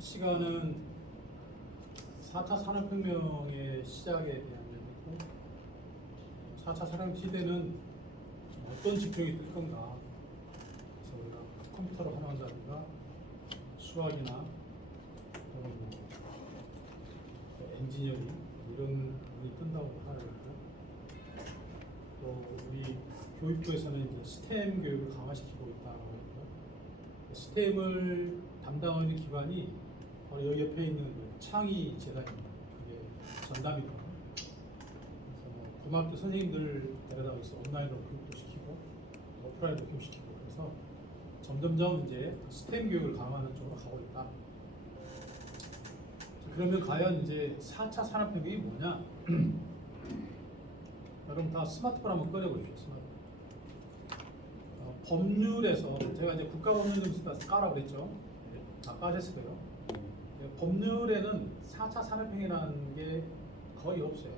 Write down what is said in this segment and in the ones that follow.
첫 시간은 4차 산업혁명의 시작에 대한 얘기고 4차 산업 시대는 어떤 지표가 뜰 건가. 그래서 우리가 컴퓨터를 활용한다든가 수학이나 또는 엔지니어링 이런 부분이 뜬다고 하더라고요. 또 우리 교육부에서는 이제 스템 교육을 강화시키고 있다고 하고요. 스템을 담당하는 기관이 바로 여기 옆에 있는 그 창의 재단입니다. 그게 전담이고요. 그래서 뭐 고등학교 선생님들 데려다 여기서 온라인으로 교육도 시키고 오프라인으로 교육시키고 그래서 점점점 이제 스템 교육을 강화하는 쪽으로 가고 있다. 그러면 과연 이제 4차 산업혁명이 뭐냐? 여러분 다 스마트폰 한번 꺼내보십시오. 스마트폰. 법률에서 제가 이제 국가법률 좀 까라고 그랬죠. 다 까셨을 거예요. 법률에는 4차 산업혁명이라는 게 거의 없어요.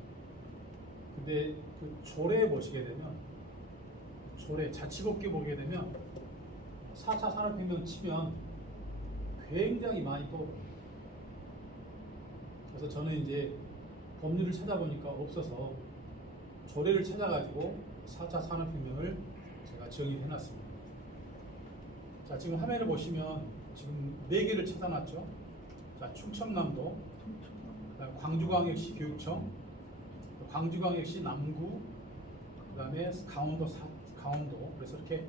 근데 그 조례 보시게 되면 조례 자치법규 보게 되면 4차 산업혁명 치면 굉장히 많이 떠오릅니다. 그래서 저는 이제 법률을 찾아보니까 없어서 조례를 찾아가지고 4차 산업혁명을 제가 정의해 놨습니다. 자, 지금 화면을 보시면 지금 4개를 찾아놨죠. 자, 충청남도, 광주광역시 교육청, 광주광역시 남구, 그 다음에 강원도. 그래서 이렇게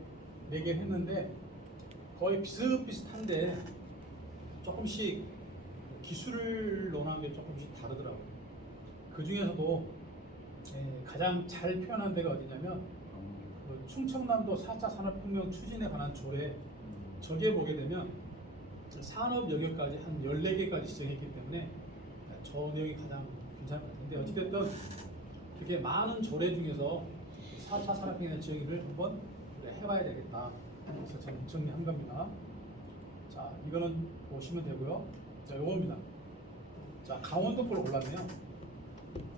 4개 했는데 거의 비슷비슷한데 조금씩 기술을 논하는 게 조금씩 다르더라고요. 그 중에서도 가장 잘 표현한 데가 어디냐면 그 충청남도 4차 산업혁명 추진에 관한 조례 저기에 보게 되면 산업 영역까지 한 14개까지 지정했기 때문에 저 내용이 가장 괜찮을 것 같은데 어찌됐든 그렇게 많은 조례 중에서 4차 산업혁명 정의를 한번 해봐야 되겠다. 그래서 저는 정리한 겁니다. 자, 이거는 보시면 되고요. 자, 요겁니다. 자, 강원도 걸 골랐네요.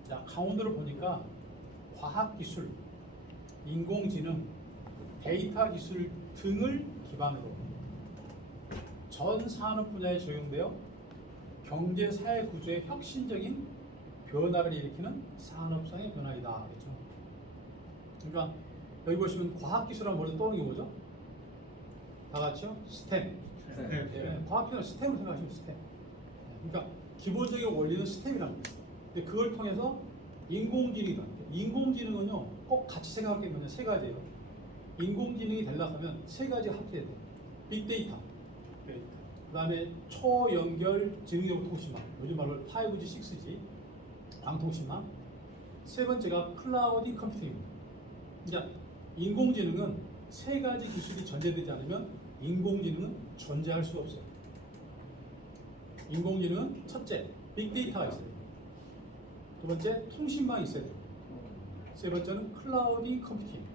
자, 강원도를 보니까 과학기술, 인공지능, 데이터 기술 등을 기반으로 전 산업 분야에 적용되어 경제 사회 구조의 혁신적인 변화를 일으키는 산업상의 변화이다. 그렇죠? 그러니까 여기 보시면 과학기술하면 먼저 떠오르는 게 뭐죠? 다 같이요? 스템. 과학기술 스템을 생각하시면 스템. 그러니까 기본적인 원리는 스템이랍니다. 근데 그걸 통해서 인공지능이다. 인공지능은요 꼭 같이 생각할 게 뭐냐 3가지예요. 인공지능이 되려고 하면 3가지가 합쳐야 돼요. 빅데이터, 그 다음에 초연결 지능형 통신망, 요즘 말로 5G, 6G 방통신망. 3번째가 클라우드 컴퓨팅입니다. 그러니까 인공지능은 3가지 기술이 전제되지 않으면 인공지능은 존재할 수가 없어요. 인공지능은 첫째, 빅데이터가 있어요. 두 번째, 통신망이 있어야 돼요. 세 번째는 클라우드 컴퓨팅.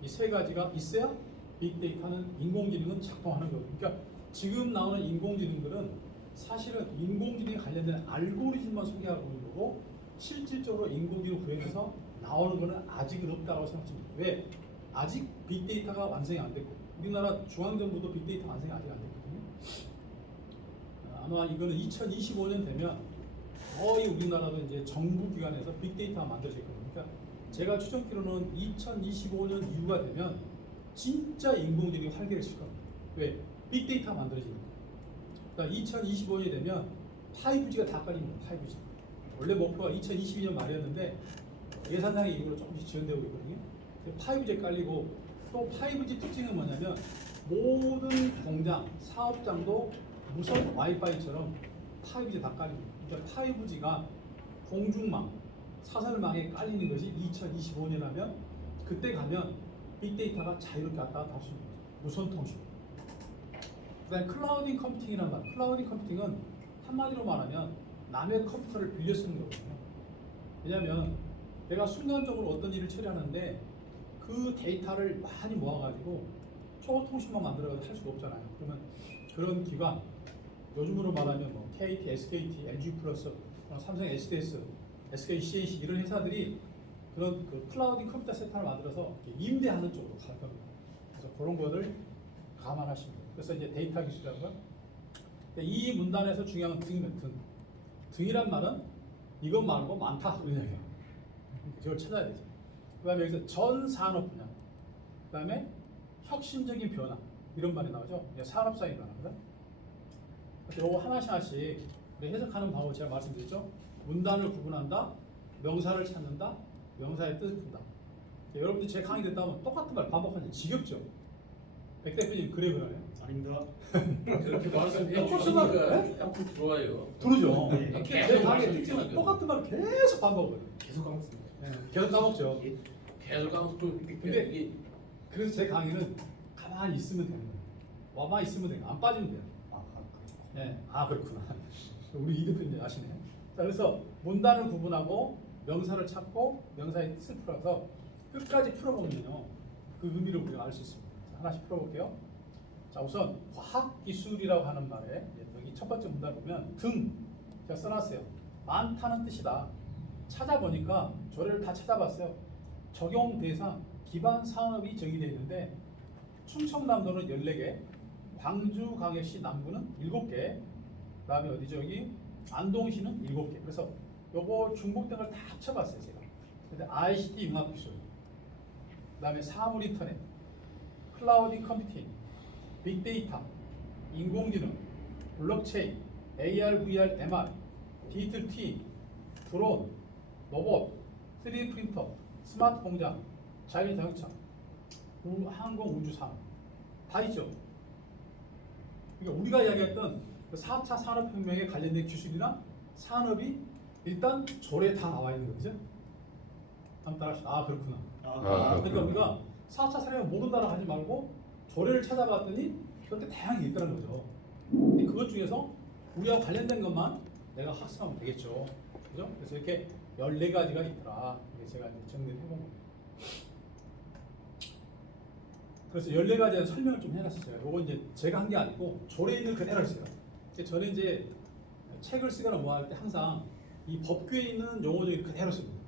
이 3가지가 있어야 빅데이터는 인공지능은 작동하는 거예요. 그러니까 지금 나오는 인공지능들은 사실은 인공지능에 관련된 알고리즘만 소개하고 있는 거고 실질적으로 인공지능 구현에서 나오는 거는 아직은 없다고 생각합니다. 왜? 아직 빅데이터가 완성이 안 됐고 우리나라 중앙정부도 빅데이터 완성이 아직 안 됐거든요. 아마 이거는 2025년 되면 거의 우리나라도 이제 정부 기관에서 빅데이터가 만들어질 거예요. 그러니까 제가 추정키로는 2025년 이후가 되면 진짜 인공지능이 활개를 겁니다. 왜? 빅데이터가 만들어지는 거예요. 그러니까 2025년이 되면 5G가 다 깔립니다. 5G. 원래 목표가 2022년 말이었는데 예산상의 이유로 조금씩 지연되고 있거든요. 5G 깔리고 또 5G 특징은 뭐냐면 모든 공장, 사업장도 무선 와이파이처럼 5G 다 깔립니다. 그러니까 5G가 공중망, 사설망에 깔리는 것이 2025년 하면 그때 가면 빅데이터가 자유롭게 왔다 갔다 할 수 있는 거죠. 무선 통신. 그 다음에 클라우드 컴퓨팅이란 말. 클라우드 컴퓨팅은 한마디로 말하면 남의 컴퓨터를 빌려 쓰는 거거든요. 왜냐하면 내가 순간적으로 어떤 일을 처리하는데 그 데이터를 많이 모아가지고 초통신망 만들어가지고 할 수가 없잖아요. 그러면 그런 기관, 요즘으로 말하면 뭐 KT, SKT, LG 플러스, 삼성 SDS, SK CNC 이런 회사들이 그런 그 클라우드 컴퓨터 센터를 만들어서 임대하는 쪽으로 갈 겁니다. 그래서 그런 거를 감안하시면 돼요. 그래서 이제 데이터 기술이라는 건 이 문단에서 중요한 건 등이면 등. 등이란 말은 이것 말고 많다 그런 얘기예요. 그걸 찾아야 되죠. 그다음에 여기서 전 산업 분야, 그다음에 혁신적인 변화 이런 말이 나오죠. 산업사의 변화거든. 요거 하나씩 우리 해석하는 방법 제가 말씀드렸죠. 문단을 구분한다, 명사를 찾는다, 명사의 뜻을 푼다. 여러분들 제 강의 듣다 보면 똑같은 말 반복하는데 지겹죠? 백 대표님 그래 보나요? 아닙니다. 그렇게 말씀해 똑같은 말, 주시니까 약간 들어와요. 들어죠. 네. 제 강의 특징은 똑같은 말을 계속 반복해요. 계속 까먹습니다. 계속 까먹죠. 계속 하면서 근데 이게 그래서 제 강의는 가만히 있으면 되는 거예요. 와만 있으면 돼요. 안 빠지면 돼요. 네, 그렇구나. 우리 이 대표님 아시네. 자, 그래서 문단을 구분하고 명사를 찾고 명사의 뜻을 풀어서 끝까지 풀어보면요, 그 의미를 우리가 알 수 있습니다. 자, 하나씩 풀어볼게요. 자, 우선 과학기술이라고 하는 말에 여기 첫 번째 문단 보면 등 제가 써놨어요. 많다는 뜻이다. 찾아보니까 조례를 다 찾아봤어요. 적용 대상 기반 산업이 정의되어 있는데 충청남도는 14개, 광주광역시 남부는 7개, 그다음에 어디죠? 여기 안동시는 7개. 그래서 요거 중복된 걸 다 합쳐봤어요 제가. 근데 ICT 융합기술, 그다음에 사물 인터넷, 클라우드 컴퓨팅, 빅데이터, 인공지능, 블록체인, AR, VR, MR, 디지털 T, 드론, 로봇, 3D 프린터, 스마트 공장, 자율자동차, 항공 우주 산업 다 있죠. 그러니까 우리가 이야기했던 그 4차 산업혁명에 관련된 기술이나 산업이 일단 조례에 다 나와 있는 거죠. 한번 따라합시다. 그렇구나. 그러니까 우리가 4차 산업혁명 모른다고 하지 말고 조례를 찾아봤더니 그렇게 다양하게 있다는 거죠. 근데 그것 중에서 우리와 관련된 것만 내가 학습하면 되겠죠. 그죠? 그래서 이렇게 14가지가 있더라. 이게 제가 이제 정리를 해본 겁니다. 그래서 14가지의 설명을 좀 해놨어요. 요건 이제 제가 한 게 아니고 조례에 있는 그대로 했어요. 저는 이제 책을 쓰거나 뭐 할 때 항상 이 법규에 있는 용어들이 그대로 씁니다.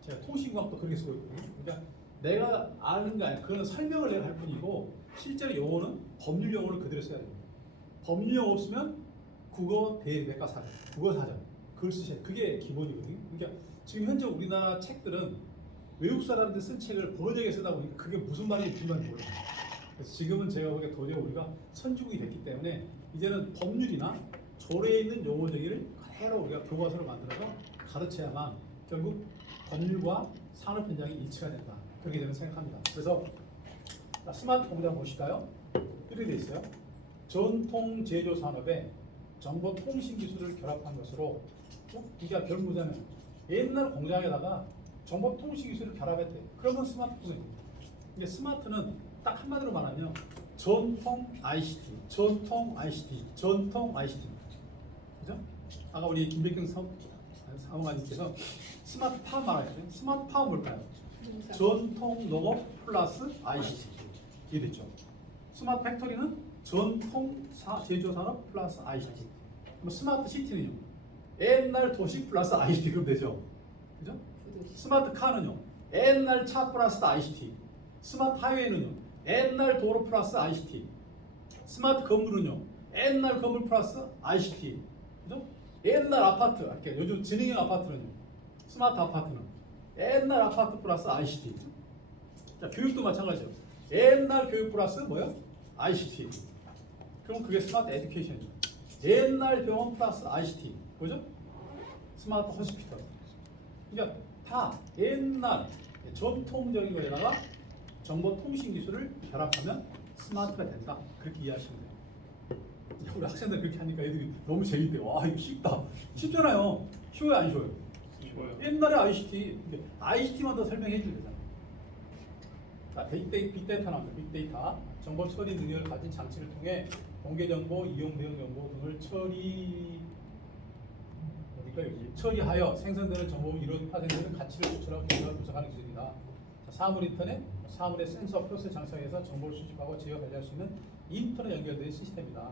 제가 통신과학도 그렇게 쓰고 있거든요. 그러니까 내가 아는 게 아니라 그거는 설명을 내가 할 뿐이고 실제로 용어는 법률 용어를 그대로 써야 됩니다. 법률 용어 없으면 국어 대백과사전, 국어사전 그걸 쓰셔야 돼요. 그게 기본이거든요. 그러니까 지금 현재 우리나라 책들은 외국 사람들 쓴 책을 번역해 쓰다 보니까 그게 무슨 말인지 무슨 말인지 모르겠어요. 그래서 지금은 제가 보기에 도저히 우리가 선진국이 됐기 때문에 이제는 법률이나 조례에 있는 용어 정의를 그대로 우리가 교과서로 만들어서 가르쳐야만 결국 법률과 산업 현장이 일치가 된다. 그렇게 저는 생각합니다. 그래서 스마트 공장 보실까요? 이렇게 돼 있어요. 전통 제조 산업에 정보 통신 기술을 결합한 것으로 이게 별무잖아요. 옛날 공장에다가 정보 통신 기술을 결합했대. 그러면 스마트폰입니다. 이게 스마트는 딱 한마디로 말하면 전통 ICT, 전통 ICT, 전통 ICT. 그죠? 아까 우리 김백경 사무관님께서 스마트 파워 말하셨어요. 스마트 파워 뭘까요? 전통 농업 플러스 ICT. 이게 됐죠. 스마트 팩토리는 전통 제조 산업 플러스 ICT. 그럼 스마트 시티는요? 옛날 도시 플러스 ICT 그럼 되죠. 그죠? 스마트 카는요? 옛날 차 플러스 ICT. 스마트 하이웨이는요? 옛날 도로 플러스 ICT. 스마트 건물은요? 옛날 건물 플러스 ICT. 그죠? 옛날 아파트, 이렇게 요즘 지능형 아파트는요? 스마트 아파트는 옛날 아파트 플러스 ICT. 자, 교육도 마찬가지죠. 옛날 교육 플러스 뭐요? ICT. 그럼 그게 스마트 에듀케이션이죠. 옛날 병원 플러스 ICT. 그죠? 스마트 호스피털. 그러니까 다 옛날 전통적인 거에다가 정보 통신 기술을 결합하면 스마트가 된다. 그렇게 이해하시면 돼요. 우리 학생들 그렇게 하니까 애들이 너무 재밌대요. 와 이거 쉽다. 쉽잖아요. 쉬워요 안 쉬워요? 쉬워요. 옛날에 ICT, ICT만 더 설명해 주면 되잖아요. 자, 빅데이터 나옵니다. 빅데이터. 정보 처리 능력을 가진 장치를 통해 공개 정보, 이용 대응 정보 등을 처리하여 생성되는 정보를 이루어 파생되는 가치를 추출하고 결과를 분석하는 기술이다. 자, 사물 인터넷, 사물의 센서 프로세스 장착해서 정보를 수집하고 제어 관리할 수 있는 인터넷 연결된 시스템이다.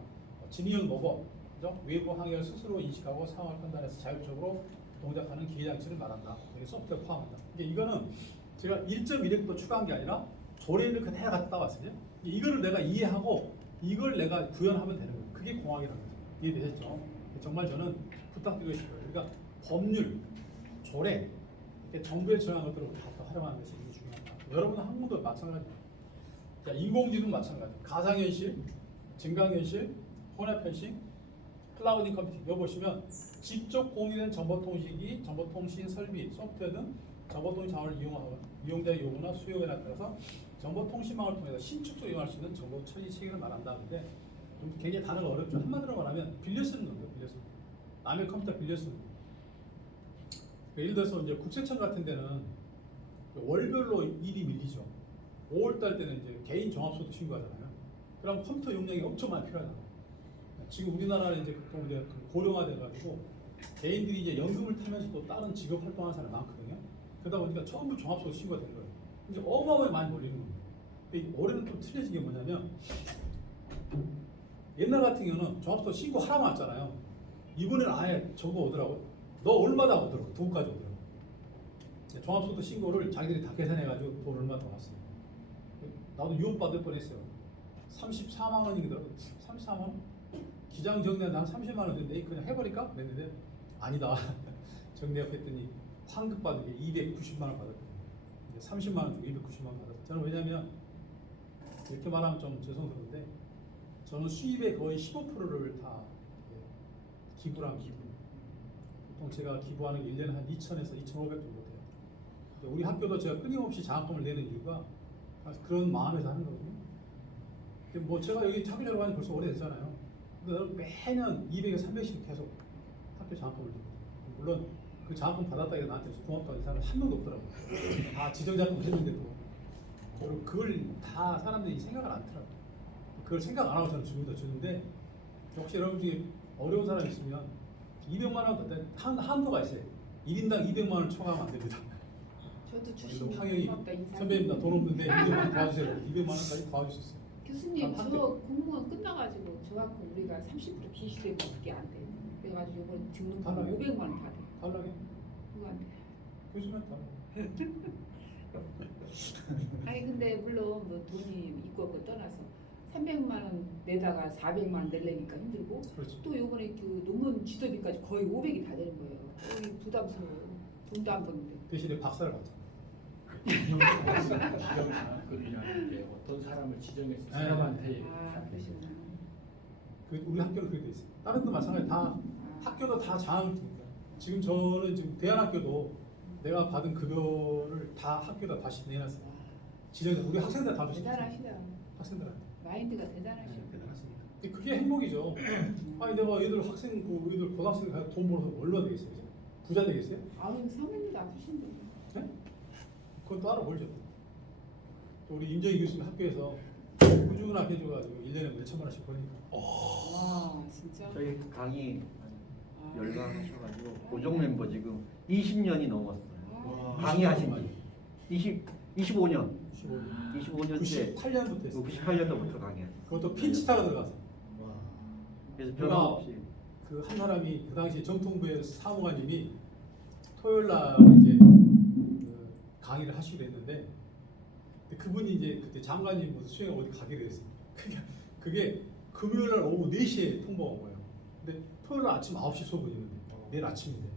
진위형 로봇, 그죠? 외부 항해를 스스로 인식하고 상황을 판단해서 자율적으로 동작하는 기계 장치를 말한다. 이게 소프트웨어 포함한다. 이거는 제가 1.1획도 추가한 게 아니라 조례를 그대로 갖다 왔어요. 이거를 내가 이해하고 이걸 내가 구현하면 되는 거예요. 그게 공학이라는 거죠. 이해되셨죠? 정말 저는 부탁드리고 싶어요. 그러니까 법률, 조례, 이렇게 정부에 정한 것들을 다 활용하는 것이 굉장히 중요합니다. 여러분 학문도 마찬가지예요. 자, 인공지능 마찬가지. 가상현실, 증강현실, 혼합현실, 클라우딩 컴퓨팅. 이거 보시면 직접 공유된 정보통신기, 정보통신 설비, 소프트웨어 등 정보통신 자원을 이용하고 이용자의 요구나 수요에 따라서 정보통신망을 통해서 신축적으로 이용할 수 있는 정보 처리 체계를 말한다. 근데 좀 굉장히 단어가 어렵죠. 한마디로 말하면 빌려 쓰는 거예요. 빌려 쓰는 거. 남의 컴퓨터 빌려 쓰는 거. 예를 들어서 이제 국세청 같은 데는 월별로 일이 밀리죠. 5월달 때는 이제 개인 종합소득 신고하잖아요. 그럼 컴퓨터 용량이 엄청 많이 필요하잖아요. 지금 우리나라는 이제 고령화돼가지고 개인들이 이제 연금을 타면서도 다른 직업 활동하는 사람이 많거든요. 그러다 보니까 전부 종합소득 신고가 된 거예요. 이제 어마어마하게 많이 몰리는 겁니다. 근데 올해는 좀 틀려진 게 뭐냐면 옛날 같은 경우는 종합소득 신고 하라고 했잖아요. 이번에는 아예 저거 오더라고요. 너 얼마다 오더라고. 돈까지 오더라고. 종합소득 신고를 자기들이 다 계산해가지고 돈 얼마 더 왔어요. 나도 유혹 받을 뻔했어요. 34만 원이더라고. 34만 원? 기장 정리한 한 30만 원 됐는데 그냥 해버릴까? 그랬는데 아니다. 정리했더니 환급 받은 게 290만 원 받았거든요. 30만 원 주고 290만 원 받았어요. 저는 왜냐면 이렇게 말하면 좀 죄송스러운데 저는 수입의 거의 15%를 다 기부를 합니다. 보통 제가 기부하는 게 1년에 한 2,000에서 2,500 정도 돼요. 우리 학교도 제가 끊임없이 장학금을 내는 이유가 그런 마음에서 하는 거거든요. 근데 뭐 제가 여기 학교 졸업한 지 벌써 오래됐잖아요. 근데 매년 200에서 300씩 계속 학교 장학금을 줍니다. 물론 그 장학금 받았다 해서 나한테 고맙다는 사람은 한 명도 없더라고요. 다 지정자금 해줬는데도 그리고 그걸 다 사람들이 생각을 안 하더라고요. 그걸 생각 안 하고 저는 주는데 혹시 여러분 중에 어려운 사람 있으면 200만 원 한도가 있어요. 1인당 200만 원을 초과하면 안 됩니다. 저도 주시면 황영이 고맙다 인사. 선배님 돈 없는데 200만 원 도와주세요. 200만 원까지 도와주셨어요. 교수님 한 저 공무원 끝나가지고 저하고 우리가 30% 기시되면 그게 안 돼. 그래가지고 이번 등록금 달라요? 500만 원 다 돼. 달라게 그거 안 돼. 교수님 달라. 아니 근데 물론 뭐 돈이 있고 없고 떠나서 300만 원 내다가 400만 원 내려니까 힘들고 그렇지. 또 요번에 그 논문 지도비까지 거의 500이 다 되는 거예요. 거의 부담스러워요. 돈도 안 버는데. 대신에 박사를 받잖아. 지정이나 그냥 이제 어떤 사람을 지정해서 사람한테 아 그러시구나. 그 우리 학교는 그렇게 돼 있어요. 다른 데도 마찬가지. 다 학교도 다 장학을 줍니다. 지금 저는 지금 대안학교도 내가 받은 급여를 다 학교다 다시 내놨어요. 지정 우리 학생들 다 줬어요. 대단하시다. 학생들한테. 마인드가 대단하시다. 대단하십니다. 근데 그게 행복이죠. 아니 내가 얘들 학생 애들 고등학생 가서 돈 벌어서 얼마 되겠어요? 이제? 부자 되겠어요? 아유 선배님도 아프신데. 네? 그건 또 알아보죠. 또 우리 임정희 교수님 학교에서 꾸준하게 해줘가지고 1년에 몇 천만 원씩 버니까. 와 진짜. 저희 강의 열광하셔가지고 고정 멤버 지금 20년이 넘었어요. 와. 강의하신 지 25년. 15년. 25년째 98년부터 했어요. 98년도부터 강의하셨어요. 그것도 핀치타로 들어가서. 그래서 제가 변함없이 그 한 사람이 그 당시 정통부의 사무관님이 토요일 날 이제 그 강의를 하시기로 했는데 그분이 이제 그때 장관님 무슨 수행을 어디 가기로 했어요. 그게 금요일 날 오후 4시에 통보가 온 거예요. 근데 토요일 날 아침 9시 수업이었는데 내일 아침인데.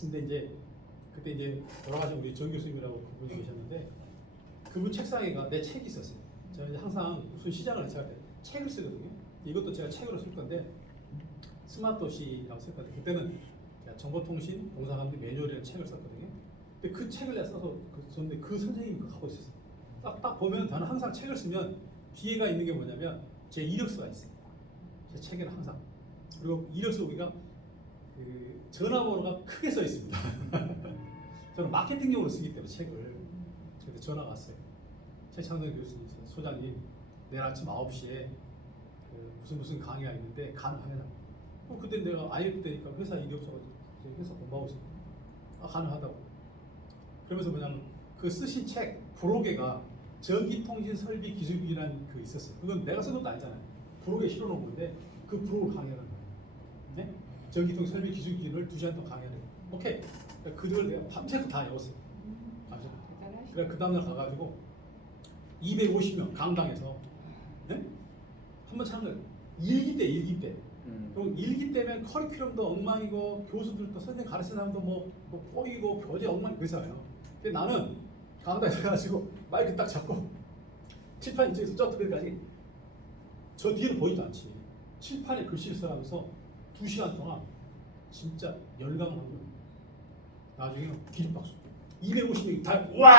근데 이제 그때 이제 돌아가신 우리 정 교수님이라고 그분이 계셨는데 그분 책상에가 내 책이 있었어요. 저는 이제 항상 무슨 시장을 제할 때 책을 쓰거든요. 이것도 제가 책으로 쓸 건데 스마트 도시라고 쓸 건데 그때는 제가 정보통신 공사감리 매뉴얼이라는 책을 썼거든요. 근데 그 책을 내가 써서 썼는데 그 선생님이 그거 하고 있었어요. 딱 보면 저는 항상 책을 쓰면 뒤에가 있는 게 뭐냐면 제 이력서가 있어요. 제 책에는 항상. 그리고 이력서 우리가 그 전화번호가 크게 써 있습니다. 저는 마케팅용으로 쓰기 때문에 책을. 그래서 전화가 왔어요. 최창선 교수님, 소장님, 내일 아침 9시에 그 무슨 강의가 있는데 가능하냐고. 그때 내가 IF 때니까 회사 일이 없어가지고 회사 공부하고 있었는데 가능하다고. 그러면서 뭐냐면 그 쓰신 책 브로게가 전기통신설비 기술기라는 그 있었어요. 그건 내가 쓴 것도 아니잖아요. 브로그에 실어놓은 건데 그 브로그 강의하는 거예요. 네? 전기통신설비 기술기를 2시간 동안 강의하는 거예요. 오케이. 그걸 내가 밤새고 다 외웠어요. 그래 그 다음날 가가지고 250명 강당에서 네? 한번 찾은 거예요. 일기 때 그럼 일기 때문에 커리큘럼도 엉망이고 교수들도 선생님 가르치는 사람도 뭐 꼬이고 교재 엉망이 그렇잖아요. 근데 나는 강당에 들어가지고 마이크 딱 잡고 칠판 이쪽에서 저쪽까지 저 뒤를 보이지도 않지. 칠판에 글씨를 써가면서 2시간 동안 진짜 열광을 한 거예요. 나중에 기립박수 250명이 다 와!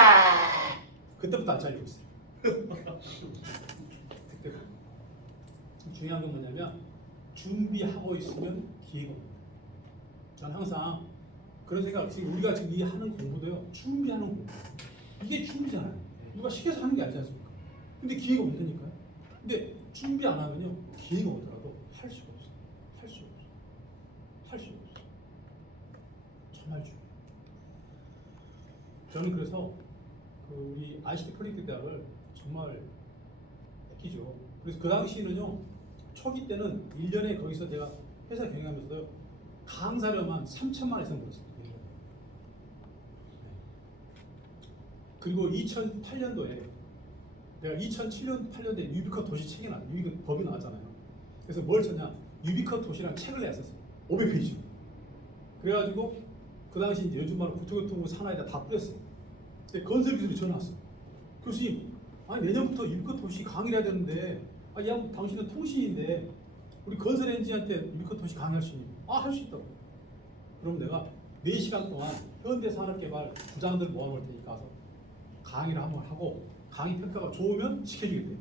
그때부터 안 잘리고 있어요. 그때 중요한 건 뭐냐면 준비하고 있으면 기회가 옵니다. 저는 항상 그런 생각, 지금 우리가 지금 이 하는 공부도요, 준비하는 공부. 이게 준비잖아요. 누가 시켜서 하는 게 아니지 않습니까? 근데 기회가 온다니까요. 근데 준비 안 하면요, 기회가 오더라도 할 수가 없어요. 할 수가 없어요. 할 수가 없어요. 정말 중요해요. 저는 그래서 그 우리 ICT 폴리텍 대학을 정말 아끼죠. 그래서 그 당시에는요, 초기 때는 1년에 거기서 내가 회사 경영하면서도 강사료만 3천만 원 이상 벌었어요. 그리고 2008년도에 내가 2007년 8년도에 유비컷 도시 책이 유비컷 법이 나왔잖아요. 그래서 뭘 쳤냐? 유비컷 도시라는 책을 냈었어요. 500페이지. 그래가지고 그 당시 이제 요즘 말로 국토교통부 산하에다 다 뿌렸어요. 근데 건설기술이 전화 왔어. 교수님, 아니 내년부터 유비컷 도시 강의를 해야 되는데, 아, 야, 당신은 통신인데 우리 건설 엔지니어한테 유비컷 도시 강의할 수 있니? 아, 할 수 있다고. 그럼 내가 4시간 동안 현대산업개발 부장들 모아놓을 테니까 가서 강의를 한번 하고 강의 평가가 좋으면 시켜주겠대.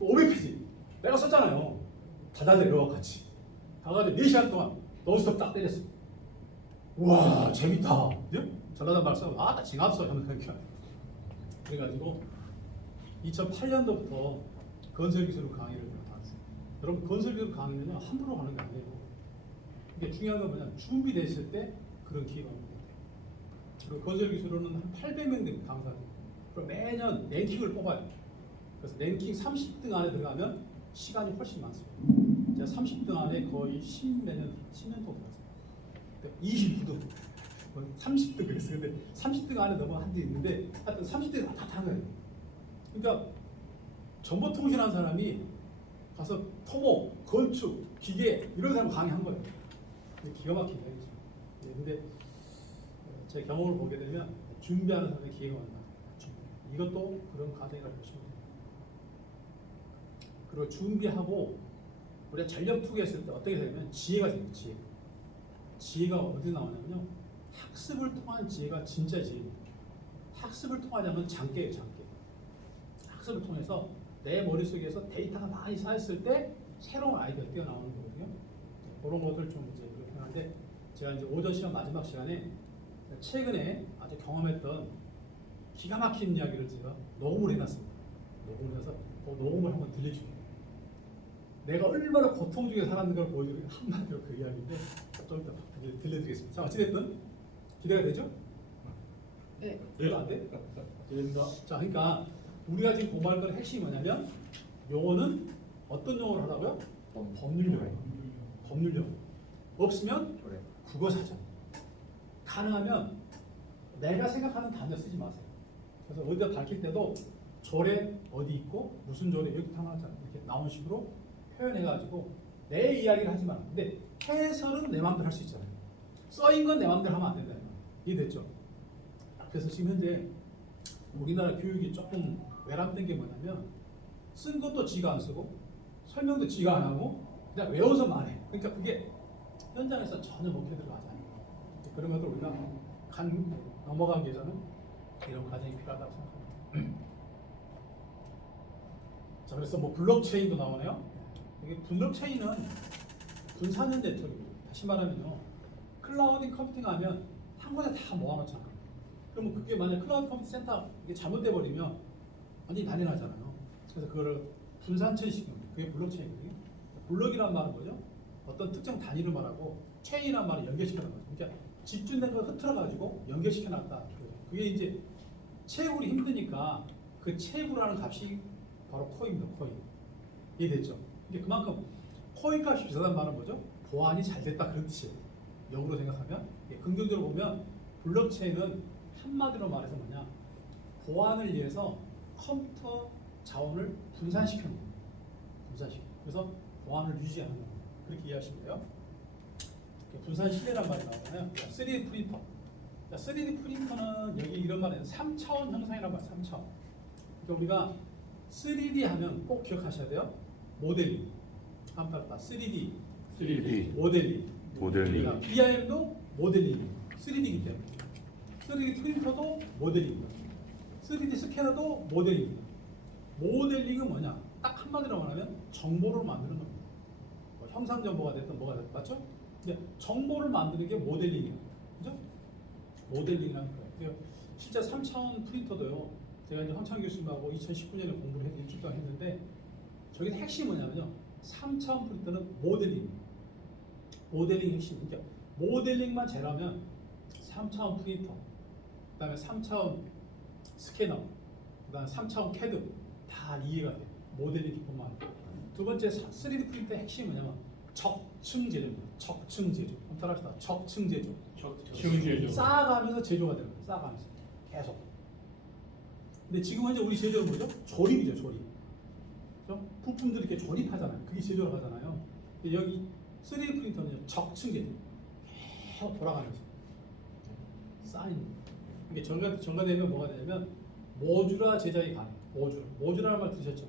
500페이지 내가 썼잖아요. 다다내려 같이 가가지고 4시간 동안 논스톱 딱 때렸어. 우와 재밌다. 예? 전라도 말씀 아나 징합서 하면서 그래가지고 2008년도부터 건설기술 강의를 받았어요. 여러분 건설기술 강의는요 함부로 가는 게 아니에요. 그러니까 중요한 건 뭐냐, 준비됐을 때 그런 기회가 오는 거예요. 그리고 건설기술로는 한 800명 되는 강사들. 그리고 매년 랭킹을 뽑아요. 그래서 랭킹 30등 안에 들어가면 시간이 훨씬 많습니다. 제가 30등 안에 거의 10년 동안 들어갔어요. 29등, 30등 그랬어요. 근데 30등 안에 넘어간 데 있는데 하여튼 30등이 다 타는 거예요. 그러니까 정보통신하는 사람이 가서 토목, 건축, 기계 이런 사람 강의한 거예요. 기가 막힌 얘기죠. 근데 제 경험을 보게 되면 준비하는 사람의 기회가 온다. 이것도 그런 과정이라고 보시면 됩니다. 그리고 준비하고 우리가 전력 투기했을 때 어떻게 되냐면 지혜가 생겨요. 지혜가 어디 나오냐면요, 학습을 통한 지혜가 진짜 지혜입니다. 학습을 통하자면 장깨예요, 장깨. 학습을 통해서 내 머릿속에서 데이터가 많이 쌓였을 때 새로운 아이디어가 뛰어나오는 거거든요. 그런 것들 좀 이제 그렇게 하는데, 제가 이제 오전 시간 마지막 시간에 최근에 아주 경험했던 기가 막힌 이야기를 제가 녹음을 해놨습니다. 녹음을 해서 그 녹음을 한번 들려줄게요. 내가 얼마나 고통 중에 살았는 걸 보여주는 한마디로 그 이야기인데 좀 이따 들려드리겠습니다. 자, 어찌됐든 기대가 되죠? 네. 이해가 안 돼? 됩니다. 자, 그러니까 우리가 지금 공부할 건 핵심이 뭐냐면, 용어는 어떤 용어를 하라고요? 법률 용어. 법률 용어. 없으면 국어 사전. 가능하면 내가 생각하는 단어 쓰지 마세요. 그래서 어디다 밝힐 때도 조례 어디 있고 무슨 조례 이렇게 나왔잖아요. 이렇게 나온 식으로 표현해가지고 내 이야기를 하지 마. 근데 해설은 내 마음대로 할 수 있잖아요. 써인 건 내 마음대로 하면 안 된다. 이해됐죠? 그래서 지금 현재 우리나라 교육이 조금 외람된 게 뭐냐면, 쓴 것도 지가 안 쓰고 설명도 지가 안 하고 그냥 외워서만 해. 그러니까 그게 현장에서 전혀 목표 들어가지 않아요. 그런 것들 우리가 넘어가기 위해서는 이런 과정이 필요하다고 생각합니다. 자, 그래서 뭐 블록체인도 나오네요. 이게 블록체인은 분산형 네트워크입니다. 다시 말하면요, 클라우드 컴퓨팅하면 한 번에 다 모아놓잖아요. 그러면 그게 만약 클라우드 컴퓨팅 센터 이게 잘못돼 버리면 완전히 난리 나잖아요. 그래서 그거를 분산 처리시키는 거예요. 그게 블록체인이거든요. 블록이란 말은 뭐죠? 어떤 특정 단위를 말하고 체인이란 말을 연결시키는 거죠. 그러니까 집중된 걸 흐트러가지고 연결시켜 놨다. 그게 이제 채굴이 힘드니까 그 채굴하는 값이 바로 코인입니다. 코인. 이해됐죠? 이게 그만큼 코인 값이 비싸단 말은 뭐죠? 보안이 잘 됐다 그런 뜻이에요. 역으로 생각하면, 긍정적으로 보면 블록체인은 한마디로 말해서 뭐냐, 보안을 위해서 컴퓨터 자원을 분산시키는 겁니다. 분산시키는. 그래서 보안을 유지하는 겁니다. 그렇게 이해하시면 돼요. 분산 실내란 말이 나오잖아요. 3D 프린터. 자, 3D 프린터는 여기 이런 말은 3차원 형상이란 말, 3차원. 그러니까 우리가 3D 하면 꼭 기억하셔야 돼요. 모델링. 한번 따라 3D. 3D 모델링. 모델링. 그러니까 BIM도 모델링. 3D이기 때문에. 3D 프린터도 모델링. 3D 스캐너도 모델링. 모델링은 뭐냐? 딱 한마디로 말하면 정보를 만드는 겁니다. 뭐 형상 정보가 됐든 뭐가 됐든 맞죠? 근데 정보를 만드는 게 모델링이에요. 그죠? 모델링이라는 거예요. 그러니까 실제 3차원 프린터도요. 제가 이제 황창 교수님하고 2019년에 공부를 해서 일주일 동안 했는데 저기서 핵심이 뭐냐면요. 3차원 프린터는 모델링. 모델링 핵심. 그러니까 모델링만 잘하면 3차원 프린터, 그다음에 3차원 스캐너, 그다음에 3차원 CAD 다 이해가 돼요. 모델링 기법만. 두 번째 3D 프린터의 핵심이 뭐냐면 적층 제조입니다. 적층 제조. 한번 따라합시다. 적층 제조. 지금제죠. 쌓아가면서 제조가 되는 거예요. 쌓아가면서 계속. 근데 지금 현재 우리 제조는 뭐죠? 조립이죠, 조립. 그죠? 부품들 이렇게 조립하잖아요. 그게 제조를 하잖아요. 근데 여기 3D 프린터는 적층 제조. 계속 돌아가면서 쌓인. 이게 전가되면 뭐가 되냐면 모듈화 제작이 가능. 모듈화라는 말 들으셨죠?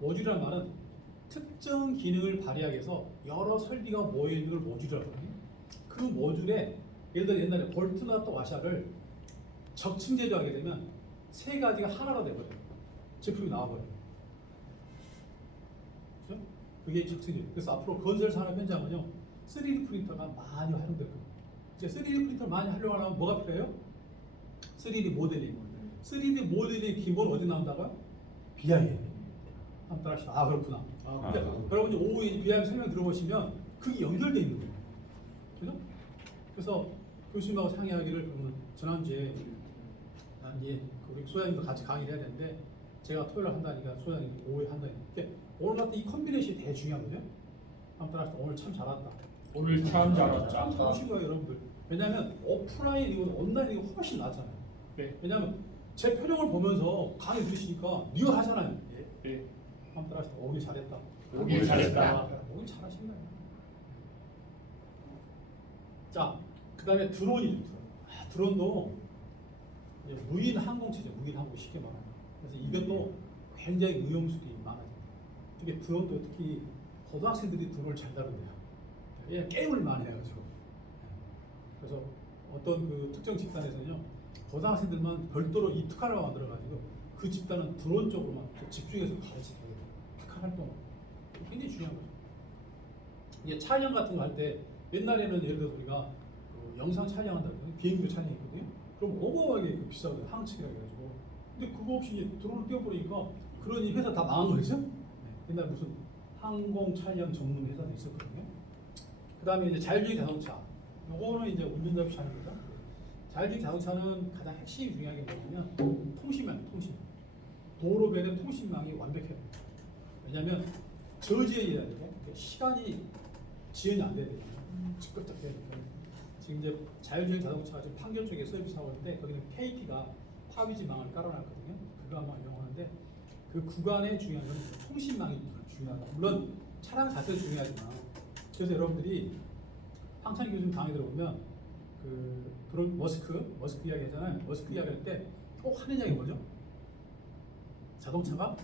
모듈이라는 말은 특정 기능을 발휘하기 위해서 여러 설비가 모여 있는 걸 모듈이라고 하거든요. 그 모듈에 예를 들어 옛날에 볼트 넛 와샤를 적층 제조하게 되면 세 가지가 하나가 돼버려요. 제품이 나와버려요. 그렇죠? 그게 적층 제조. 그래서 앞으로 건설 산업 현장은요 3D 프린터가 많이 활용될 겁니다. 이제 3D 프린터를 많이 활용하려면 뭐가 필요해요? 3D 모델링. 3D 모델링 기본 어디 나온다고요? BIM. 한번 따라하시죠. 아 그렇구나. 근데 여러분이 오후에 BIM 설명 들어보시면 그게 연결되어 있는 거예요. 그죠? 그래서 교수님하고 상의하기를 그러면 지난주에 이제 우리 소장님도 같이 강의를 해야 되는데 제가 토요일 한다니까 소장님이 오후에 한다니까. 근데 오늘 같은 이 컨비네이션이 되게 중요하거든요. 한번 따라하시죠. 오늘 참 잘했다. 오늘 참 참 잘했다. 좋으신 거예요, 여러분들. 왜냐하면 오프라인이고 온라인이고 훨씬 낫잖아요. 네. 왜냐하면 제 표정을 보면서 강의 들으시니까 리얼하잖아요. 네. 한번 따라하시죠. 오길 잘했다. 오길 잘했다. 오길 잘하신 거예요. 자, 그 다음에 드론이죠. 드론도 이제 무인 항공체죠. 무인 항공 쉽게 말하면. 그래서 이것도 굉장히 의용수들이 많아요. 특히 드론도 특히 고등학생들이 드론을 잘 다룬대요. 예, 게임을 많이 해가지고. 그래서 어떤 그 특정 집단에서는요, 고등학생들만 별도로 이 특화를 만들어가지고 그 집단은 드론 쪽으로만 집중해서 가르치게 돼요. 특화 활동. 굉장히 중요한 거죠. 이게 촬영 같은 거 할 때 옛날에는 예를 들어서 우리가 그 영상 촬영한다 그러면 비행기도 촬영했거든요. 그럼 어마어마하게 그 비싸거든요. 항치기라 해가지고. 근데 그거 없이 이제 드론을 띄워버리니까 그런 이 회사 다 망한 거죠. 네. 옛날 무슨 항공 촬영 전문 회사도 있었거든요. 그 다음에 이제 자율주행 자동차. 요거는 이제 운전자 없이 하는 거죠. 자율주행 자동차는 가장 핵심이 중요한 게 뭐냐면 통신망, 통신. 도로변의 통신망이 완벽해야 됩니다. 왜냐하면 저지해야 되고 시간이 지연이 안 돼야 되잖아요. 즉각적 돼야 되니까. 지금 이제 자율주행 자동차가 지금 판교 쪽에 서비스하고 있는데 거기는 KT가 파비지망을 깔아놨거든요. 그거 아마 이용하는데 그 구간에 중요한 건 통신망이 중요하다. 물론 차량 자체도 중요하지만 그래서 여러분들이 황찬희 교수님 강의 들어보면 그 드론 머스크 이야기 하잖아요. 머스크 이야기 할 때 꼭 하는 이야기 뭐죠? 자동차가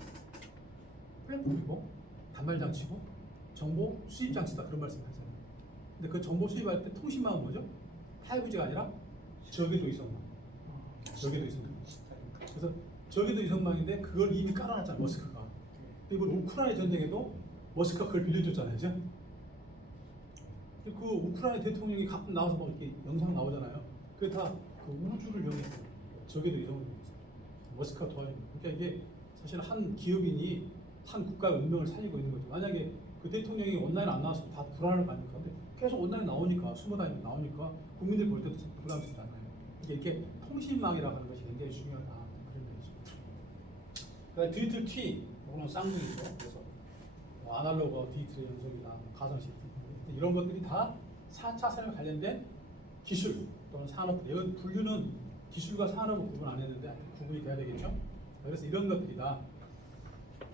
플랫폼이고 단말 장치고 정보 수집 장치다 그런 말씀 하잖아요. 근데 그 정보 수집할 때 통신망은 뭐죠? 5G가 아니라 저궤도 이성망. 저궤도 이성망. 그래서 저궤도 이성망인데 그걸 이미 깔아놨잖아요. 머스크가. 그리고 우크라이나 전쟁에도 머스크가 그걸 빌려줬잖아요. 그죠? 그 우크라이나 대통령이 가끔 나와서 막 이렇게 영상 나오잖아요. 그게 다 그 우주를 이용해서 저궤도 이성을 이용해서 머스크가 도와주는 거예요. 그러니까 이게 사실 한 기업인이 한 국가의 운명을 살리고 있는 거죠. 만약에 그 대통령이 온라인 안 나왔으면 다 불안할 거 아닙니까? 근데 계속 온라인 나오니까 숨어다니고 나오니까 국민들 볼 때도 부담스럽잖아요. 이렇게 통신망이라고 하는 것이 굉장히 중요하다 그런 얘기죠. 그다음에 디지털 T, 이거는 쌍둥이죠. 그래서 뭐 아날로그 디지털 연속이나 가상식 이런 것들이 다 4차 산업 관련된 기술 또는 산업. 이건 분류는 기술과 산업을 구분 안 했는데 구분이 돼야 되겠죠. 그래서 이런 것들이다.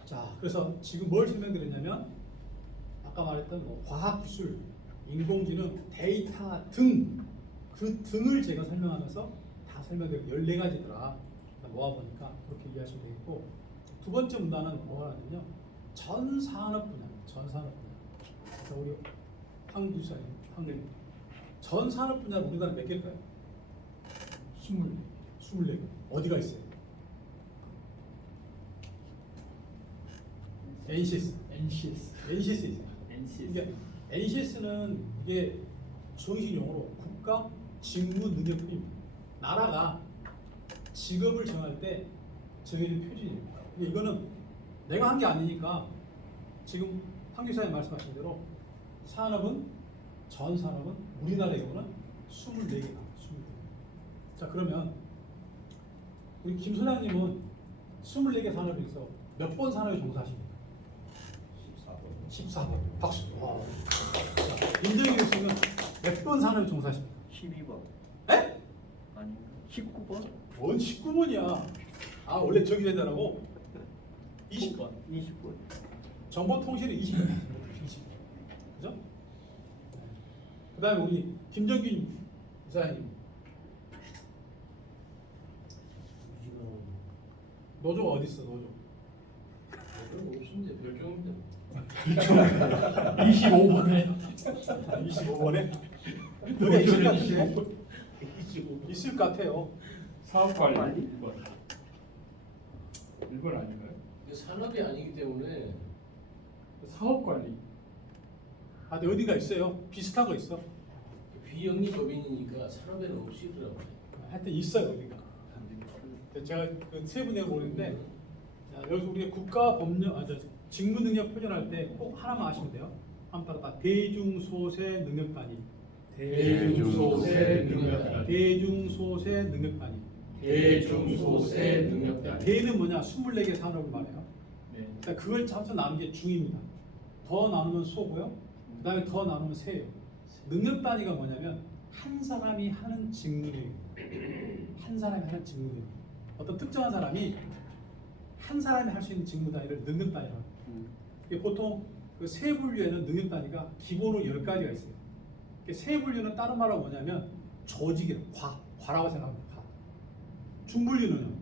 자, 그래서 지금 뭘 설명드렸냐면 아까 말했던 뭐 과학기술, 인공지능, 데이터 등 그 등을 제가 설명하면서 다 설명드리고 14가지더라 모아보니까 그렇게 이해하시면 되겠고 두 번째 문단은 뭐가 하냐면요 전 산업 분야 그래서 우리 한국 기사님 전 산업 분야 우리나라 몇 개일까요? 24개 어디가 있어요? NCS 있어요. 이게 NCS는 이게 정식 용어로 국가 직무 능력 표준입니다. 나라가 직업을 정할 때 정해진 표준입니다. 이거는 내가 한 게 아니니까 지금 황 교사님 말씀하신 대로 전 산업은 우리나라의 경우는 24개다. 24개. 자 그러면 우리 김 소장님은 24개 산업에서 몇 번 산업에 종사하십니까? 14번. 박수. 와. 임정희 교수는 몇 번 산업에 종사하십니까? 12번. 에? 아닌가? 19번? 뭔 19번이야? 아 원래 저기 된다라고? 20번. 20번. 정보통신은 20번. 20번. 그죠? 그 다음에 우리 김정균 이사님 노조가 어디 있어 노조? 없습니다. 별종인데. 25번에 25번에 여기 있을 것 같은데 있을 것 같아요. 사업관리 1번 아닌가요? 이게 산업이 아니기 때문에 사업관리 아 근데 어디가 있어요? 비슷한 거 있어. 비영리법인이니까 산업에는 없이더라고요. 하여튼 있어요 어디가. 제가 그 세 분에 보는데 자, 여기 우리가 국가 법령 직무 능력 표현할 때 꼭 하나만 아시면 돼요. 한번 따라 대중소세 능력단위. 대중소세 능력단위. 대중소세 능력단위. 대중소세 능력단위. 대는 뭐냐? 24개 산업을 말해요. 네. 그러니까 그걸 잡아서 나눈 게 중입니다. 더 나누면 소고요. 그 다음에 더 나누면 세예요. 능력 단위가 뭐냐면 한 사람이 하는 직무를 한 사람이 하는 직무를 어떤 특정한 사람이 한 사람이 할 수 있는 직무 단위를 능력 단위라고 합니다. 이게 보통 그 세 분류에는 능력 단위가 기본으로 10가지가 있어요. 세 분류는 다른 말로 뭐냐면 조직이에요. 과라고 생각합니다. 과. 중분류는요.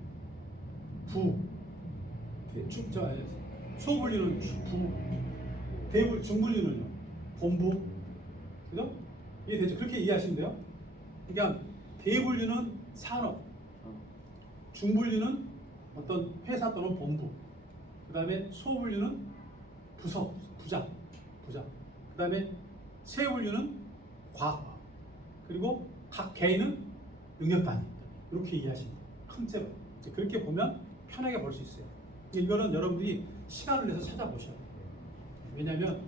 소분류는 중분류는요. 본부. 그죠? 이해 되죠? 그렇게 이해하시면 돼요. 그러니까 대분류는 산업, 중분류는 어떤 회사 또는 본부, 그 다음에 소분류는 부자. 그 다음에 세분류는 과학, 그리고 각 개인은 능력단위. 이렇게 이해하시면 돼요. 컨셉을. 그렇게 보면 편하게 볼 수 있어요. 이거는 여러분들이 시간을 내서 찾아보셔야 돼요. 왜냐하면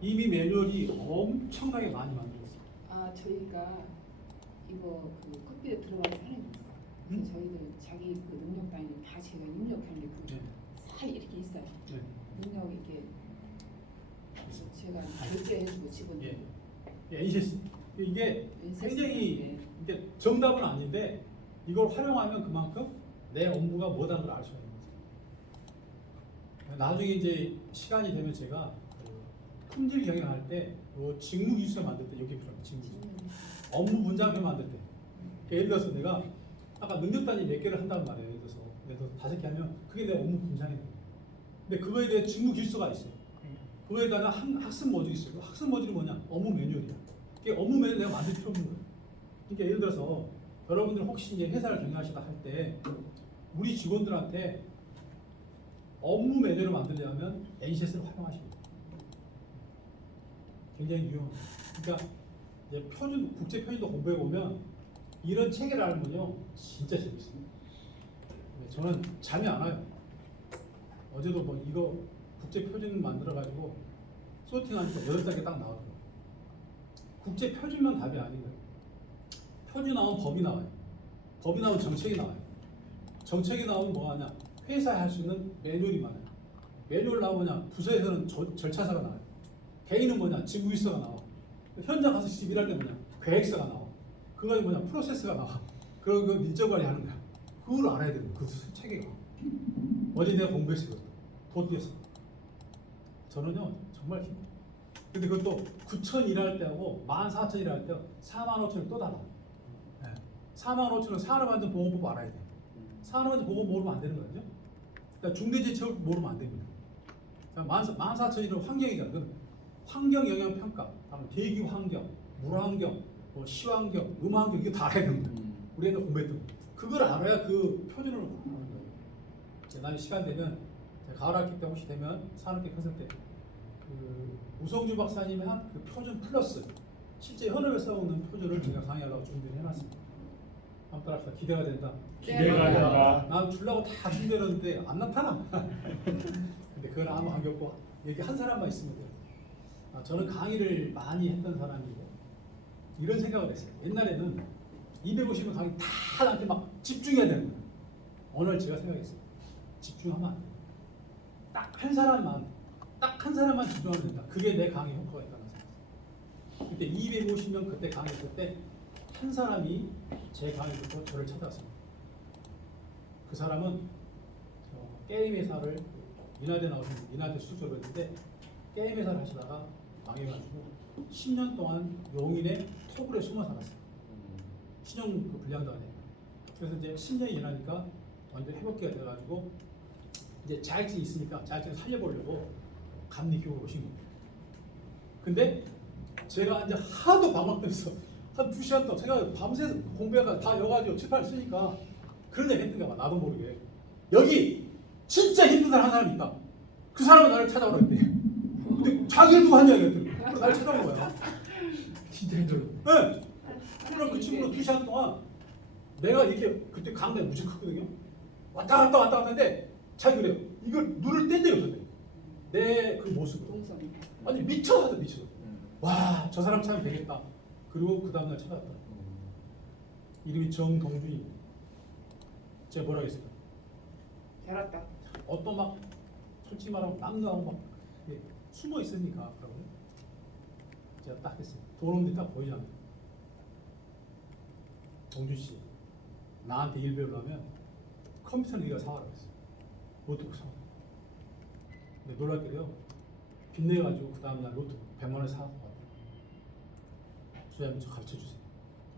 이미 매뉴얼이 엄청나게 많이 만들었어요. 아 저희가 이거 그 커피에 들어가는 사람이 있어요. 그래서 저희들 자기 그 능력 단위 다 제가 입력하는데 그 네. 다 이렇게 있어요. 네. 능력 이게 제가 결제 해주고 집은 예. NCS 이게 NCS 굉장히 네. 이게 정답은 아닌데 이걸 활용하면 그만큼 내 업무가 뭐다는 걸 알 수가 있는 거죠. 나중에 이제 시간이 되면 제가 그 품질 경영할 때그 직무 기술 만들 때 여기 필요합니다. 직무 기술. 업무 분장표 만들 때. 예를 들어서 내가 아까 능력 단위 몇 개를 한단 말이에요. 예를 들어서 5개 하면 그게 내 업무 분장이에요. 근데 그거에 대해 직무 기술서가 있어요. 그거에 따라 학습 모듈이 있어요. 그 학습 모듈이 뭐냐? 업무 매뉴얼이야. 그게 업무 매뉴얼 내가 만들 필요 없는 거예요. 그러니까 예를 들어서 여러분들 혹시 이제 회사를 경영하시다 할 때 우리 직원들한테 업무 매뉴얼을 만들려면 NCS를 활용하시면 돼요. 굉장히 유용합니다. 그러니까 이제 국제 표준도 공부해 보면 이런 체계를 알면요 진짜 재밌습니다. 저는 잠이 안 와요. 어제도 뭐 이거 국제 표준 만들어 가지고 소팅하니까 8단계 딱 나왔더라고요. 국제 표준만 답이 아닌 거예요. 표준 나오면 법이 나와요. 법이 나오면 정책이 나와요. 정책이 나오면 뭐 하냐? 회사에 할 수 있는 매뉴얼이 많아요. 매뉴얼 나오냐? 부서에서는 절차서가 나와요. 개인은 뭐냐? 직무일서가 나와. 현장 가서 일할 때 뭐냐? 계획서가 나와. 그거 뭐냐? 프로세스가 나와. 그리고 일정 관리하는 거야. 그걸 알아야 되는 거예요. 그 체계가. 어제 내가 공부했어요. 도티에서. 저는요 정말 근데 그것도 9천 일할 때하고 14,000 일할 때 45,000원 또 달라. 네. 45,000원 산업안전보건법 알아야 돼. 산업안전보건 모르면 안 되는 거죠. 그러니까 중대재해처벌 모르면 안 됩니다. 14,000일은 환경이잖아요. 그건 환경영향평가, 다음 대기환경, 물환경, 뭐 시환경, 음환경 이게 다 알아야 되는 거예요. 우리 옛날 공부했던 거. 그걸 알아야 그 표준을 하는 거예요. 나는 시간 되면 가을 학기 때 혹시 되면 산업계 컨설팅 그 우성주 박사님이 한 그 표준 플러스 실제 현업에서 오는 표준을 제가 강의하려고 준비를 해놨습니다. 한번 따라서 기대가 된다. 기대가 된다. 난 주려고 다 준비했는데 안 나타나. 근데 그건 아무 관계 없고 여기 한 사람만 있으면 돼요. 저는 강의를 많이 했던 사람이고 이런 생각을 했어요. 옛날에는 250명 강의 다 나한테 막 집중해야 되는 거예요. 오늘 제가 생각했어요. 집중하면 안 돼요. 딱 한 사람만 집중하면 된다. 그게 내 강의 효과가 있다는 생각. 그때 250명 그때 강의했을 때 한 사람이 제 강의 듣고 저를 찾아왔습니다. 그 사람은 게임 회사를 인하대 나오신 인하대 수석으로 했는데 게임 회사를 하시다가 망해가지고 10년 동안 용인의 토굴에 숨어 살았어요. 신용 그 불량당하니까. 그래서 이제 10년이 지나니까 완전 회복기가 돼가지고 이제 자격증이 있으니까 자격증을 살려보려고 감리교육을 오신 겁니다. 근데 제가 이제 하도 방황되면서 한 2시간 동안 제가 밤새 공부해가 다 여가지고 칠판을 쓰니까 그런 얘기 했던가 봐. 나도 모르게. 여기 진짜 힘든 사람 한 사람이 있다. 그 사람은 나를 찾아오라 했대. 근데 자기를 두고 한 이야기 했더니 그래서 나를 찾아온 거야. 진짜 힘들어. 네. 그럼 그 친구도 2시간 동안 내가 이렇게 그때 강당이 무지 크거든요. 왔다 갔다 하는데 자기 그래요. 이걸 눈을 뗀 적이 없었대. 내 그 모습을. 동선. 아니 미쳐서 미쳐. 와, 저 사람 참 되겠다. 그리고 그 다음날 찾아왔다. 이름이 정동준입니다. 제가 뭐라 했을까? 잘 왔다. 어떤 막 솔직히 말하면 막 나오고 막 숨어 있으니까 그러고 제가 딱 했어요. 도롱들이 딱 보이잖아요. 동준 씨, 나한테 일 배우려면 컴퓨터는 네가 사와라 그랬어요. 노트북 사와. 근데 놀랍게요. 빚내가지고 그 다음날 노트북 100만 원 사왔고 수장님 저 가르쳐주세요.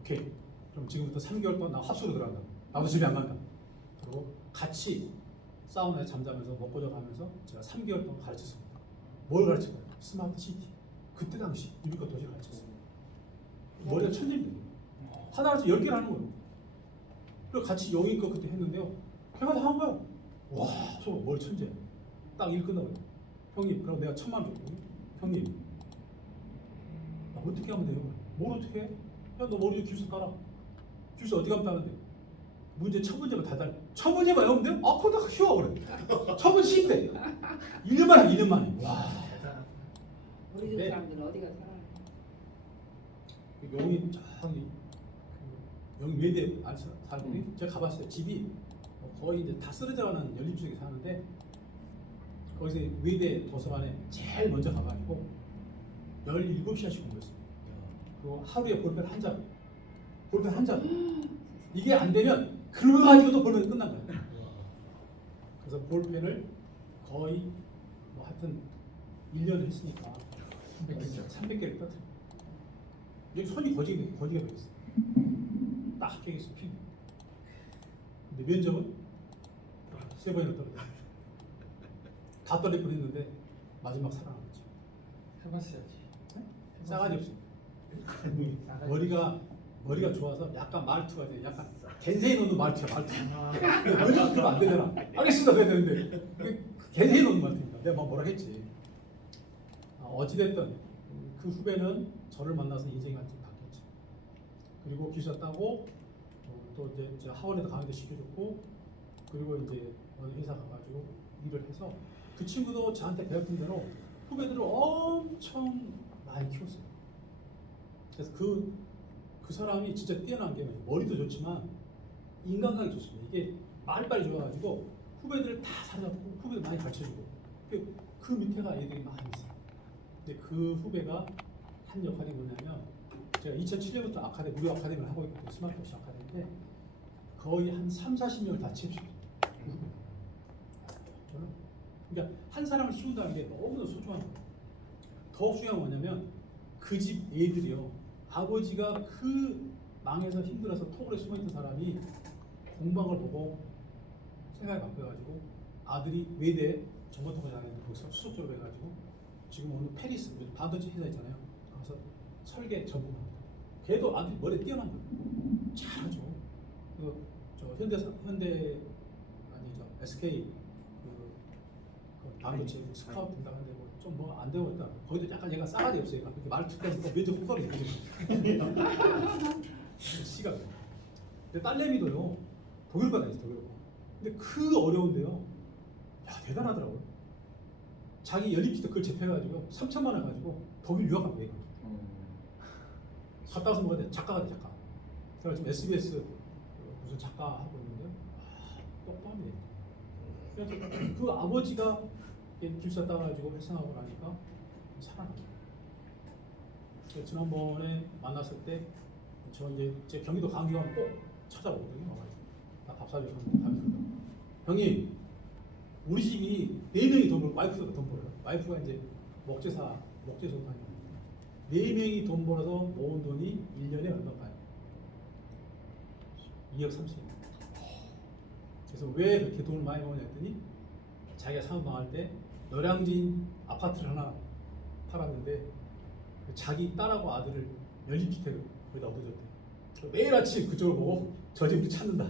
오케이. 그럼 지금부터 3개월 동안 나 합수로 들어간다. 나도 집에 안 간다. 그리고 같이 사우나에 잠자면서 먹고 자가면서 제가 3개월 동안 가르쳤습니다. 뭘 가르쳤어요? 스마트 시티. 그때 당시 유비과 도시를 가르쳤어요. 머리가 천재입니다. 하나라서 10개를 하는 거예요. 그리고 같이 영인과 그때 했는데요. 걔가 다 한 거야. 와, 저 머리 천재. 딱 일 끝나고 형님, 그럼 내가 1,000만 원 줬거든요. 형님, 나 어떻게 하면 돼요? 뭘 어떻게 해? 야, 너 머리에 깁스 깔아. 깁스 어떻게 하면 따는데? 문제 첫 문제만 첫 문제만 외우면 돼요? 아, 그거 쉬워 그래. 첫 문제 쉽대. 1년 만에 1년 만에. 와. 우리 집 네. 사람들은 어디가 살아? 용인 저기 용인 외대 안 살고 제가 가봤어요. 집이 거의 이제 다 쓰러져가는 연립주택에 사는데 거기서 외대 도서관에 제일 먼저 가가지고 17시간씩 공부했어요. 그리고 하루에 볼펜 한 장, 볼펜 한 장. 이게 안 되면 그거 가지고도 볼펜이 끝난 거예요. 그래서 볼펜을 거의 뭐 하여튼 1년을 했으니까 300개를 떠들어. 여기 손이 거지가 되겠어. 딱 합격했어. 필기. 근데 면접은 3번이나 떨어져. 다 떨릴 뻔했는데 마지막 살아남았지. 해봤어야지. 싸가지 없어. 머리가 좋아서 약간 말투가 돼. 약간 겐세이 놓는 말투야. 말투. 면접 그러면 안 되잖아. 알겠습니다. 그래야 되는데 겐세이 놓는 말투니까 내가 막 뭐라 했지. 어찌됐든 그 후배는 저를 만나서 인생이 완전히 바뀌었죠. 그리고 기숙사 따고 또 이제 제가 하원에도 강의도 시켜줬고 그리고 이제 어느 회사 가가지고 일을 해서 그 친구도 저한테 배웠던 대로 후배들을 엄청 많이 키웠어요. 그래서 그 사람이 진짜 뛰어난 게 머리도 좋지만 인간관계 좋습니다. 이게 말이 빨리 좋아가지고 후배들을 다 사로잡고 후배들 많이 가르쳐주고 그 밑에가 애들이 많이 있어요. 근데 그 후배가 한 역할이 뭐냐면 제가 2007년부터 무료 아카데미를 하고 있거든요. 스마트워치 아카데미인데 거의 한 30-40명을 다 취업시켰어요. 그 후배가. 저는 그러니까 한 사람을 키운다는 게 너무나 소중한 거예요. 더 중요한 건 뭐냐면 그 집 애들이요. 아버지가 그 망해서 힘들어서 토굴에 숨어있던 사람이 공방을 보고 생각이 바뀌어가지고 아들이 외대 정보통을 다녔는데 거기서 수석 졸업해가지고 지금 오늘 페리스 반도체 회사 있잖아요. 가서 설계 전문가입니다. 걔도 아들이 머리에 뛰어난 거예요. 잘하죠. 저 현대 아니죠 SK 그 반도체 스카우트 된다는데 뭐 안 되고 있다. 거기도 약간 얘가 싸가지 없어요. 그렇게 말투까지 면접 후보를 해주고 시가. 근데 딸내미도요 독일과 다녔어 독일과. 근데 그 어려운데요. 야 대단하더라고요. 자기 연립시도 그걸 접해가지고 3천만 원 가지고 독일 유학한 거예요. 갔다 와서 뭐가 돼? 작가가 돼 작가. 제가 지금 SBS 무슨 작가 하고 있는데요. 똑똑합니다. 그래서 그 아버지가 기숙사 따가지고 회생하고 나니까 살아납니다. 지난번에 만났을 때 저 이제 제 경기도 강주 가면 꼭 찾아오거든요. 나 밥 사주고 가면서 형님 우리 집이 4명이 돈 벌고 와이프가 돈 벌어요. 와이프가 이제 목재소 다니고 4명이 돈 벌어서 모은 돈이 1년에 얼마 가요? 2억 3천입니다. 그래서 왜 그렇게 돈을 많이 버냐 했더니 자기가 사업 망할 때 노량진 아파트를 하나 팔았는데 자기 딸하고 아들을 연립주택을 거기다 얻어줬대요. 매일 아침 그쪽을 보고 저 집을 찾는다.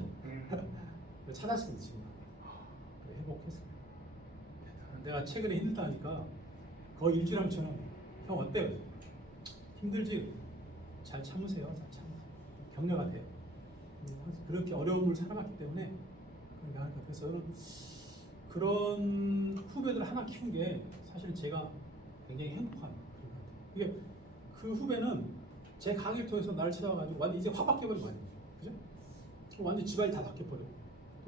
찾았습니다 지금. 회복했어요. 내가 최근에 힘들다니까 거의 일주일에 한 번처럼 형 어때요? 힘들지? 잘 참으세요. 잘 참으세요. 격려가 돼요. 그렇게 어려움을 살아봤기 때문에 그렇게 하는 것 같아서 저는 그런 후배들 하나 키운 게 사실 제가 굉장히 행복한 그런 것 같아요. 이게 그 후배는 제 강의를 통해서 나를 찾아와가지고 완전 이제 확 바뀌어버린 거 아니에요. 그죠? 완전 집안이 다 바뀌어버려.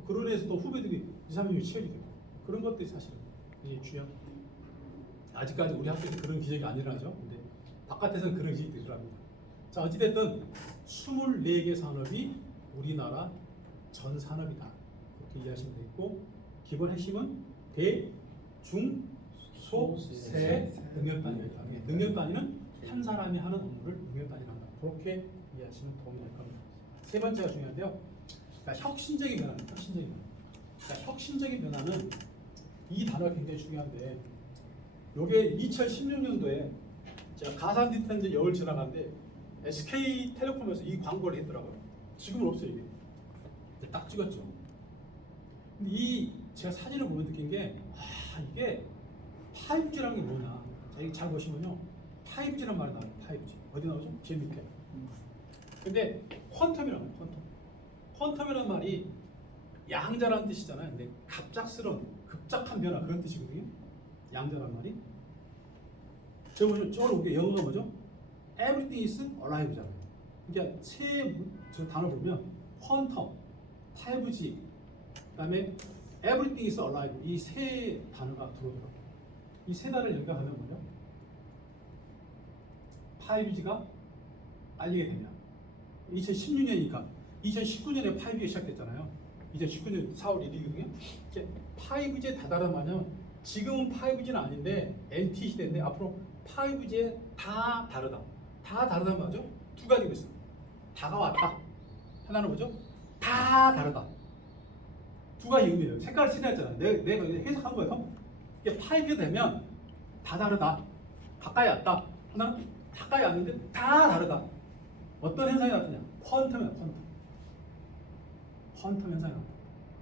그런 데서 또 후배들이 2, 3명이 취해지게 되고 그런 것들이 사실 이게 중요한 것 같아요. 아직까지 우리 학교에서 그런 기적이 안 일어나죠. 근데 바깥에서는 그런 기적이 일어납니다. 자 어찌됐든 24개 산업이 우리나라 전 산업이다. 그렇게 이해하시면 되겠고 기본 핵심은 대, 중, 소, 세 능력 단위입니다. 능력 단위는 한 사람이 하는 업무를 능력 단위로 한다. 그렇게 이해하시면 도움이 될 겁니다. 세 번째가 중요한데요. 그러니까 혁신적인 변화입니다. 혁신적인 변화. 그러니까 혁신적인 변화는 이 단어가 굉장히 중요한데 요게 2016년도에 제가 가산 디텐트 여울 지나갔는데 SK텔레콤에서 이 광고를 했더라고요. 지금은 없어요 이게. 딱 찍었죠. 근데 이 제가 사진을 보면 느낀 게 이게 5G라는 게 뭐냐. 자, 이거 잘 보시면요. 5G란 말이 나와요. 5G. 어디 나오죠? 제일 밑에. 근데 퀀텀이라는 거예요. 퀀텀이라는 말이 양자라는 뜻이잖아요. 근데 갑작스러운 급작한 변화 그런 뜻이거든요. 양자라는 말이. 저 보시면 저게 영어가 뭐죠? Everything is alive잖아요. 그러니까 저 단어 보면 퀀텀, 5G, 그다음에 Everything is alive 이 세 단어가 들어오더라고요. 이 세 단어를 연결하면 뭐죠? 5G가 알리게 됩니다. 2016년이니까 2019년에 5G가 시작됐잖아요. 2019년 4월 1일이거든요. 이제 5G에 다다르면 지금은 5G는 아닌데 LTE 시대인데 앞으로 5G에 다 다르다. 다 다르다는 말이죠. 두 가지가 있어요. 다가 왔다. 하나는 뭐죠? 다 다르다. 두 가지 의미예요. 색깔을 칠했잖아요. 내가 해석한 거예요. 이게 5G 되면 다 다르다. 가까이 왔다. 하나는 가까이 왔는데 다 다르다. 어떤 현상이 나타나냐? 퀀텀이야, 퀀텀 현상이 나타나.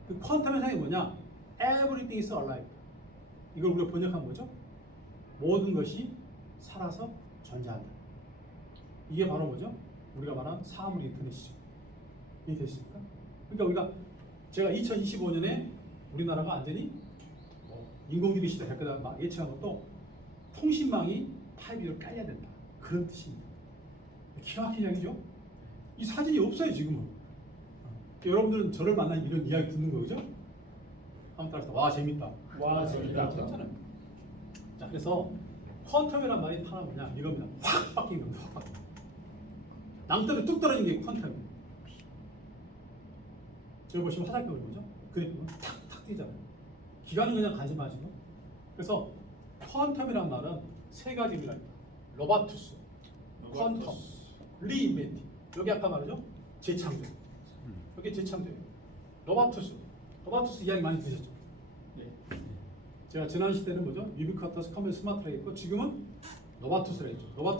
그 퀀텀 현상이 뭐냐? Everything is alive. 이걸 우리가 번역한 거죠. 모든 것이 살아서 존재한다. 이게 바로 뭐죠? 우리가 말하는 사물 인터넷이죠. 이해되십니까? 그러니까 우리가 제가 2025년에 우리나라가 완전히 인공지능 시대 될 거다 예측한 것도 통신망이 5G로 깔려야 된다. 그런 뜻입니다. 기가 막힌 이야기죠? 이 사진이 없어요 지금은. 여러분들은 저를 만나면 이런 이야기 듣는 거죠? 한번 따라서 와 재밌다. 와 재밌다. 괜찮아요. 자 그래서 퀀텀이란 말이 하나 뭐냐 이겁니다. 확 바뀐 겁니다. 확 바뀐. 낭떠러지 뚝 떨어진 게 퀀텀이에요. 여기 보시면 화살표를 보죠? 그래 보면 탁탁 뛰잖아요. 기관은 그냥 관심 마시고. 그래서 퀀텀이란 말은 세 가지 의미가 있다. 로바투스, 퀀텀, 리인벤팅. 여기 아까 말하죠? 재창조. 여기 재창조예요. 로바투스 이야기 많이 드셨죠? 네. 제가 지난 시대는 뭐죠? 유비쿼터스, 커맨, 스마트라 했고 지금은 노바투스라 했죠. 노바투스